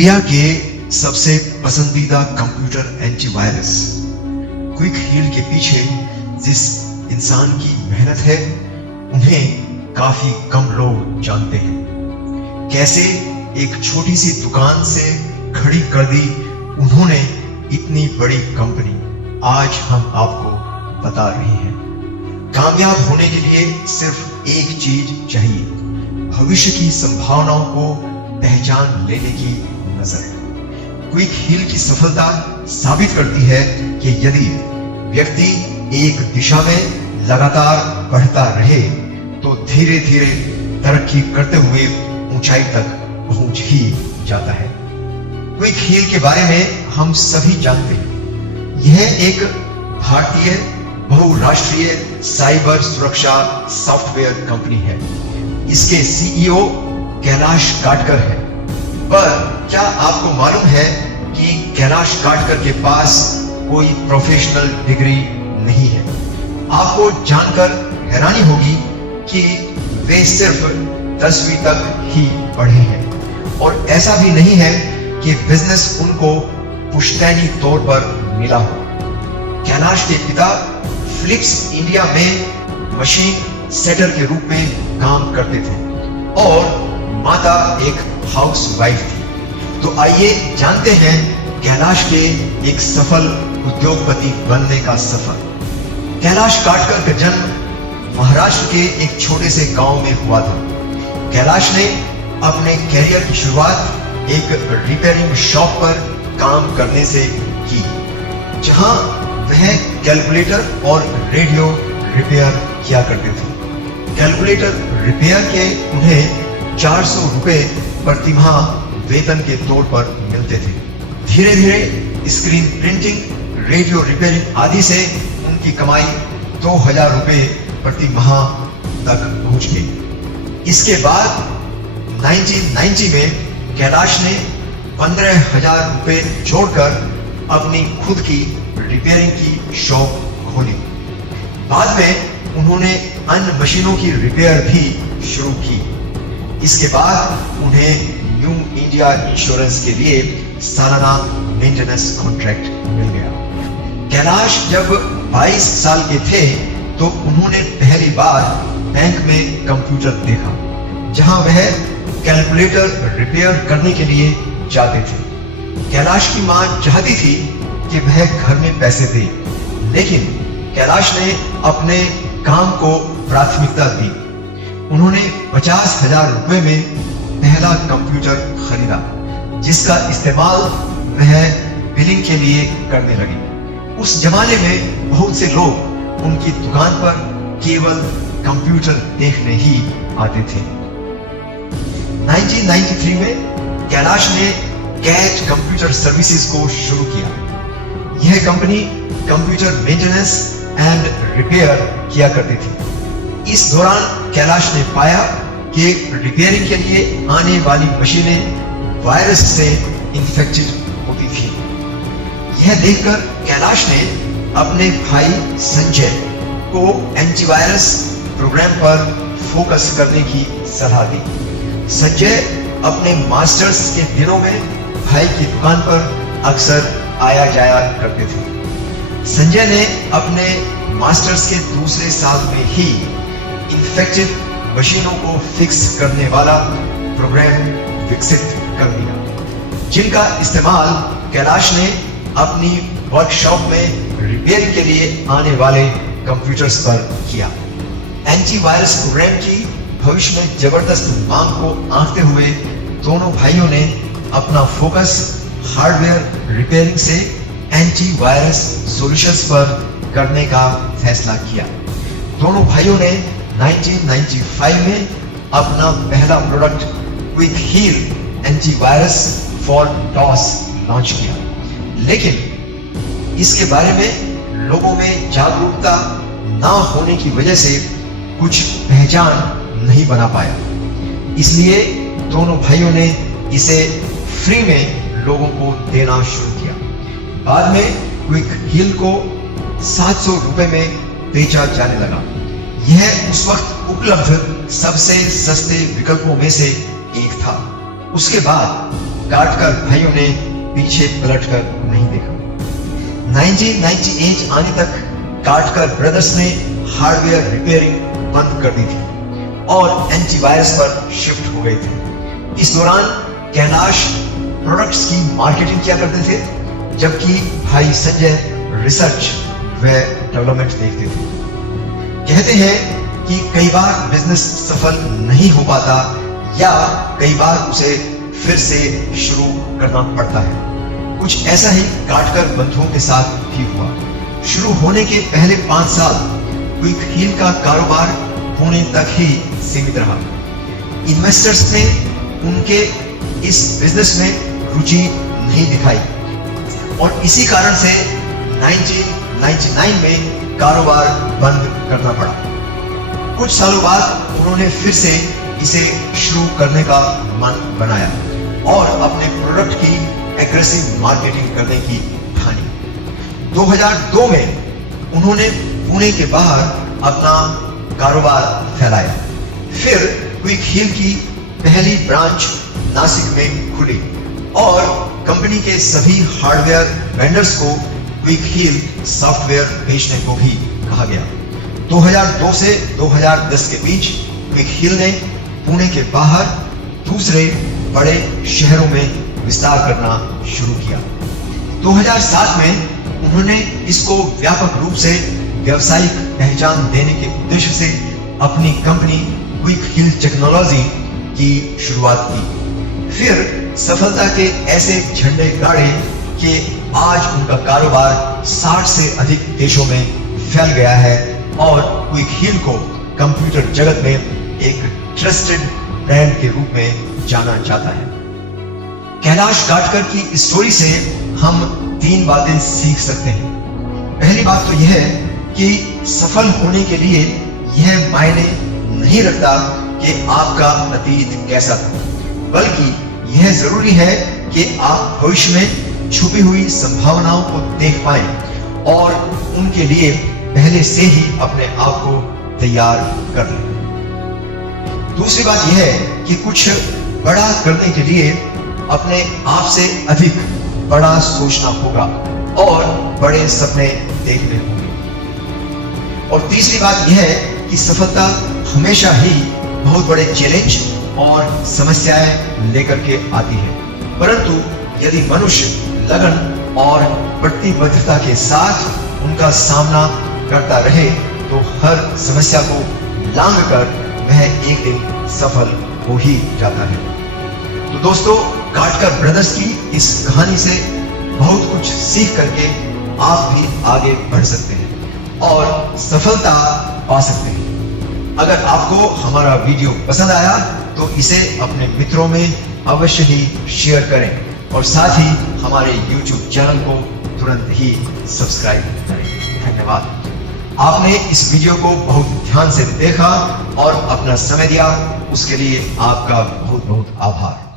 India के सबसे पसंदीदा कंप्यूटर एंटीवायरस क्विक हील के पीछे जिस इंसान की मेहनत है उन्हें काफी कम लोग जानते हैं। कैसे एक छोटी सी दुकान से खड़ी कर दी उन्होंने इतनी बड़ी कंपनी, आज हम आपको बता रहे हैं। कामयाब होने के लिए सिर्फ एक चीज चाहिए, भविष्य की संभावनाओं को पहचान लेने की नजर। क्विक हील की सफलता साबित करती है कि यदि व्यक्ति एक दिशा में लगातार बढ़ता रहे तो धीरे धीरे तरक्की करते हुए ऊंचाई तक पहुंच ही जाता है। क्विक हील के बारे में हम सभी जानते हैं। यह एक भारतीय बहुराष्ट्रीय साइबर सुरक्षा सॉफ्टवेयर कंपनी है। इसके सीईओ कैलाश काटकर है। पर क्या आपको मालूम है कि कैलाश काटकर के पास कोई प्रोफेशनल डिग्री नहीं है? आपको जानकर हैरानी होगी कि वे सिर्फ 10वीं तक ही पढ़े हैं और ऐसा भी नहीं है कि बिजनेस उनको पुश्तैनी तौर पर मिला हो। कैलाश के पिता फिलिप्स इंडिया में मशीन सेटर के रूप में काम करते थे और माता एक हाउस वाइफ थी। तो आइए जानते हैं कैलाश के एक सफल उद्योगपति बनने का सफर। कैलाश काटकर का जन्म महाराष्ट्र के एक छोटे से गांव में हुआ था। कैलाश ने अपने कैरियर की शुरुआत एक रिपेयरिंग शॉप पर काम करने से की, जहां वह कैलकुलेटर और रेडियो रिपेयर किया करते थे। कैलकुलेटर रिपेयर के उन्हें 400 रुपए प्रतिमाह वेतन के तौर पर मिलते थे। धीरे धीरे स्क्रीन प्रिंटिंग, रेडियो रिपेयरिंग आदि से उनकी कमाई 2000 रुपए प्रति माह तक पहुंच गई। इसके बाद 1990 में कैलाश ने 15,000 रुपए जोड़कर अपनी खुद की रिपेयरिंग की शॉप खोली। बाद में उन्होंने अन्य मशीनों की रिपेयर भी शुरू की। इसके बाद उन्हें न्यू इंडिया इंश्योरेंस के लिए सालाना मेंटेनेंस कॉन्ट्रैक्ट मिल गया। कैलाश जब 22 साल के थे तो उन्होंने पहली बार बैंक में कंप्यूटर देखा, जहां वह कैलकुलेटर रिपेयर करने के लिए जाते थे। कैलाश की मां चाहती थी कि वह घर में पैसे दे, लेकिन कैलाश ने अपने काम को प्राथमिकता दी। उन्होंने 50,000 रुपए में पहला कंप्यूटर खरीदा, जिसका इस्तेमाल वह बिलिंग के लिए करने लगे। उस जमाने में बहुत से लोग उनकी दुकान पर केवल कंप्यूटर देखने ही आते थे। 1993 में कैलाश ने कैट कंप्यूटर सर्विसेज को शुरू किया। यह company computer maintenance and repair किया करती थी। इस दौरान कैलाश ने पाया कि रिपेयरिंग के लिए आने वाली मशीनें वायरस से इन्फेक्टेड होती थी। यह देखकर कैलाश ने अपने भाई संजय को एंटीवायरस प्रोग्राम पर फोकस करने की सलाह दी। संजय अपने मास्टर्स के दिनों में भाई की दुकान पर अक्सर आया जाया करते थे। संजय ने अपने मास्टर्स के दूसरे साल में ही इन्फेक्टेड मशीनों को फिक्स करने वाला प्रोग्राम विकसित कर दिया, जिनका इस्तेमाल कैलाश ने अपनी वर्कशॉप में रिपेयर के लिए आने वाले कंप्यूटर्स पर किया। एंटीवायरस प्रोग्राम की भविष्य में जबरदस्त मांग को आंकते हुए दोनों भाइयों ने अपना फोकस हार्डवेयर रिपेयरिंग से एंटीवायरस सॉल्यूशंस पर करने का फैसला किया। दोनों भाइयों ने 1995 में अपना पहला product Quick Heal antivirus for DOS launch किया, लेकिन इसके बारे में लोगों में जागरूकता ना होने की वजह से कुछ पहचान नहीं बना पाया। इसलिए दोनों भाइयों ने इसे फ्री में लोगों को देना शुरू किया। बाद में क्विक हील को 700 रुपए में बेचा जाने लगा। यह उस वक्त उपलब्ध सबसे सस्ते विकल्पों में से एक था। उसके बाद गाटकर भाइयों ने पीछे पलटकर नहीं देखा। 1998 आने तक गाटकर ब्रदर्स ने हार्डवेयर रिपेयरिंग बंद कर दी थी और एंटीवायरस पर शिफ्ट हो गए थे। इस दौरान कैलाश प्रोडक्ट्स की मार्केटिंग किया करते थे, जबकि भाई संजय रिसर्च व डेवलपमेंट देखते थे। कहते हैं कि कई बार बिजनेस सफल नहीं हो पाता या कई बार उसे फिर से शुरू करना पड़ता है। कुछ ऐसा ही गाटकर बंधुओं के साथ भी हुआ। शुरू होने के पहले 5 साल क्विक हील का कारोबार होने तक ही सीमित रहा। इन्वेस्टर्स ने उनके इस बिजनेस में रुचि नहीं दिखाई और इसी कारण से 1999 में कारोबार बंद करना पड़ा। कुछ सालों बाद उन्होंने फिर से इसे शुरू करने का मन बनाया और अपने प्रोडक्ट की एग्रेसिव मार्केटिंग करने की ठानी। 2002 में उन्होंने पुणे के बाहर अपना कारोबार फैलाया। फिर क्विक हील की पहली ब्रांच नासिक में खुली और कंपनी के सभी हार्डवेयर वेंडर्स को क्विक हील सॉफ्टवेयर बेचने को भी कहा गया। 2002 से 2010 के बीच क्विक हील ने पुणे के बाहर दूसरे बड़े शहरों में विस्तार करना शुरू किया। 2007 में उन्होंने इसको व्यापक रूप से व्यावसायिक पहचान देने के उद्देश्य से अपनी कंपनी क्विक हील टेक्नोलॉजी की शुरुआत की। फिर सफलता के ऐसे झंडे गाड़े कि आज उनका कारोबार 60 से अधिक देशों में फैल गया है और क्विक हील को कंप्यूटर जगत में एक ट्रस्टेड ब्रांड के रूप में जाना जाता है। कैलाश गाटकर की स्टोरी से हम 3 बातें सीख सकते हैं। पहली बात तो यह है कि सफल होने के लिए यह मायने नहीं रखता कि आपका अतीत कैसा था, बल्कि यह जरूरी है कि आप भविष्य में छुपी हुई संभावनाओं को देख पाएं और उनके लिए पहले से ही अपने आप को तैयार कर लें। दूसरी बात यह है कि कुछ बड़ा करने के लिए अपने आप से अधिक बड़ा सोचना होगा और बड़े सपने देखने होंगे। और तीसरी बात यह है कि सफलता हमेशा ही बहुत बड़े चैलेंज और समस्याएं लेकर के आती है, परंतु यदि मनुष्य लगन और प्रतिबद्धता के साथ उनका सामना करता रहे तो हर समस्या को लांघ कर वह एक दिन सफल हो ही जाता है। तो दोस्तों, गाटकर ब्रदर्स की इस कहानी से बहुत कुछ सीख करके आप भी आगे बढ़ सकते हैं और सफलता पा सकते हैं। अगर आपको हमारा वीडियो पसंद आया तो इसे अपने मित्रों में अवश्य ही शेयर करें और साथ ही हमारे YouTube चैनल को तुरंत ही सब्सक्राइब करें। धन्यवाद। आपने इस वीडियो को बहुत ध्यान से देखा और अपना समय दिया, उसके लिए आपका बहुत बहुत आभार।